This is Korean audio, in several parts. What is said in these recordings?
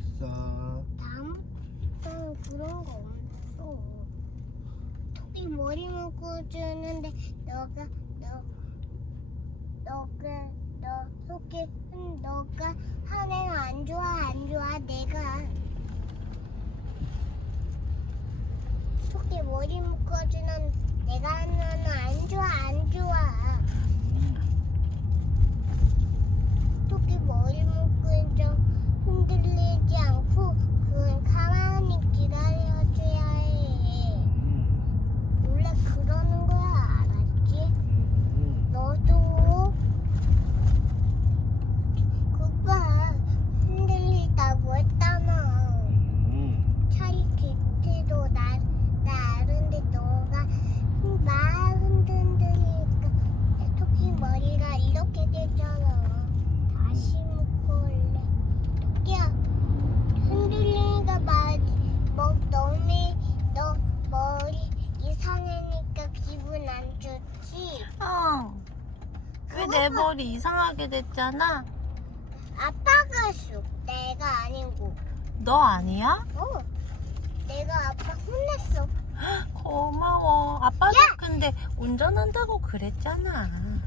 했어? 다음부터는 그런 거 없어. 토끼 머리 묶어주는데 토끼 너가 하는 안 좋아 내가 토끼 머리 묶어주는 내가 하는 안 좋아. 토끼 머리 묶은 좀 흔들리지 않고 그건 가만히 기다려줘야 해. 원래 그러는 거야, 알았지? 너도 그거 흔들리다고 했잖아. 차이 객티도 나 아는데 너가 막 흔들리니까 내 토끼 머리가 이렇게 됐잖아. 다시 묶어 올래. 토끼야, 흔들리니까 너 머리 이상하니까 기분 안 좋지? 왜 내 머리 이상하게 됐잖아? 아빠가 쑥 내가 아니고. 너 아니야? 내가 아빠 혼냈어. 고마워. 아빠도 야! 근데 운전한다고 그랬잖아.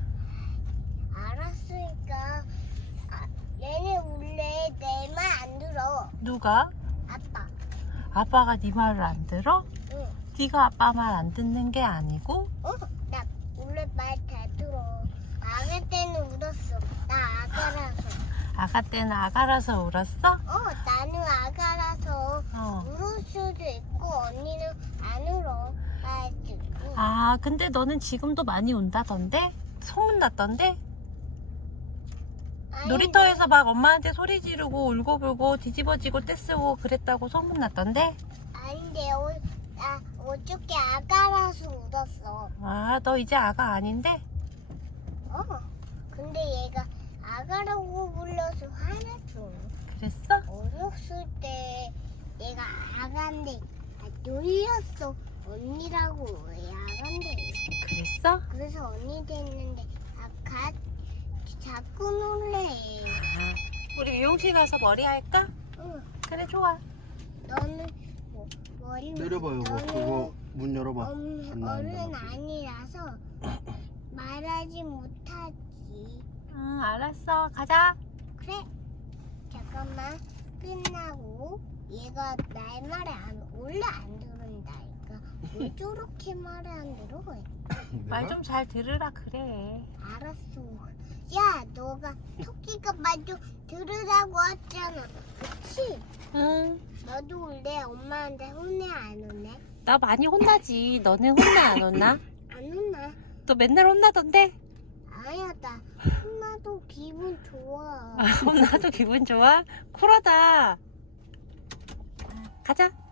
알았으니까 얘네 원래 내 말 안 들어. 누가? 아빠. 아빠가 네 말을 안 들어? 응. 네가 아빠 말 안 듣는 게 아니고? 나 원래 말 잘 들어. 아가 때는 울었어. 나 아가라서. 아가 때는 아가라서 울었어? 나는 아가라서 울을 수도 있고 언니는 안 울어. 말 듣고. 아, 근데 너는 지금도 많이 운다던데? 소문났던데? 아니, 놀이터에서 막 엄마한테 소리 지르고 울고불고 뒤집어지고 떼쓰고 그랬다고 소문났던데? 아닌데 나 어저께 아가라서 울었어. 아, 너 이제 아가 아닌데? 근데 얘가 아가라고 불러서 화났어. 그랬어? 어렸을 때 얘가 아가인데 놀렸어. 언니라고 왜 아가인데. 그랬어? 그래서 언니 됐는데 아가 자꾸 놀래. 우리 미용실 가서 머리 할까? 응. 그래, 좋아. 너는 머리 내려봐요. 너는 그거 문 열어봐. 안 어른 나온다. 아니라서 말하지 못하지. 응, 알았어. 가자. 그래. 잠깐만. 끝나고 얘가 날 말에 원래 안 들은다니까. 왜 저렇게 말을 안 들어? 말 좀 잘 들으라 그래. 알았어. 야, 너가 토끼가 말 좀 들으라고 했잖아. 그치? 응. 너도 원래 엄마한테 혼내 안 혼내? 나 많이 혼나지. 너는 혼나 안 혼나? 안 혼나. 너 맨날 혼나던데? 아니야, 나 혼나도 기분 좋아. 혼나도 기분 좋아? 쿨하다. 가자.